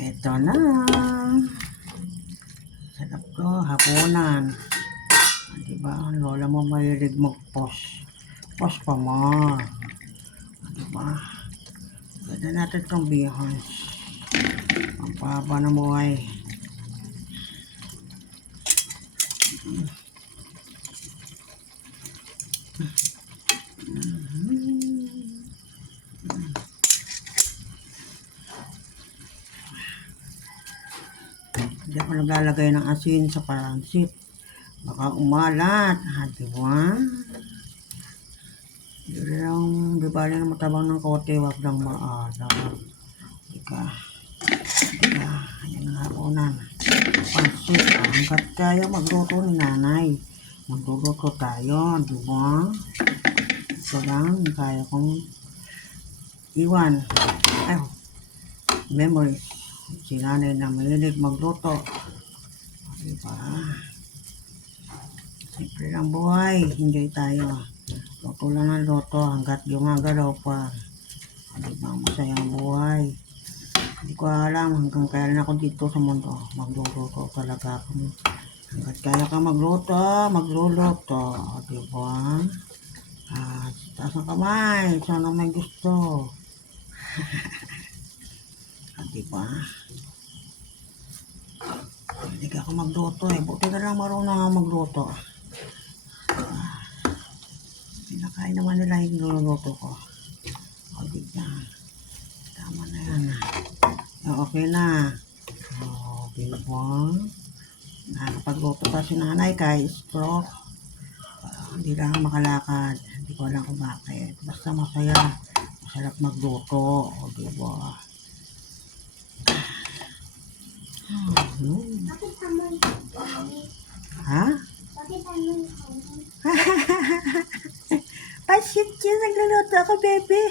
Ito na. Sarap to, hapunan. Diba? Lola mo mahilig mag-post. Post pa mo. Diba? Ganda natin itong bihons. Ang papa ng buhay. Hindi ako naglalagay ng asin sa paransit. Baka umalat. Diba? Di ba lang matabang ng kote, wag lang maalat. Ika. Ayan ang hapunan. Pansit. Hanggat kaya magluto ni nanay. Magluluto tayo. Diba? Ito lang. Kaya kong iwan. Ay, memories. Si nanay na mahilig magluto. Diba? Siyempre lang buhay. Enjoy tayo. Luto lang ang luto hanggat gumagalaw pa. Diba? Masayang buhay. Hindi ko alam hanggang kailan ako dito sa mundo. Magluluto talaga ako. Hanggat kaya ka magluto, magluluto. Diba? Taas ang kamay. Sana may gusto. Diba? Hindi ka ako magluto eh. Buti ka lang marunong ako magluto. Pinakain naman nila yung niluluto ko. Diba? Tama na yan. Okay na. Diba? Nakakapagluto pa si nanay kay stroke. Hindi lang makalakad. Hindi ko alam kung bakit. Basta masaya. Masarap magluto. Diba? Ha? Pasit yun, nagluluto ako, bebe.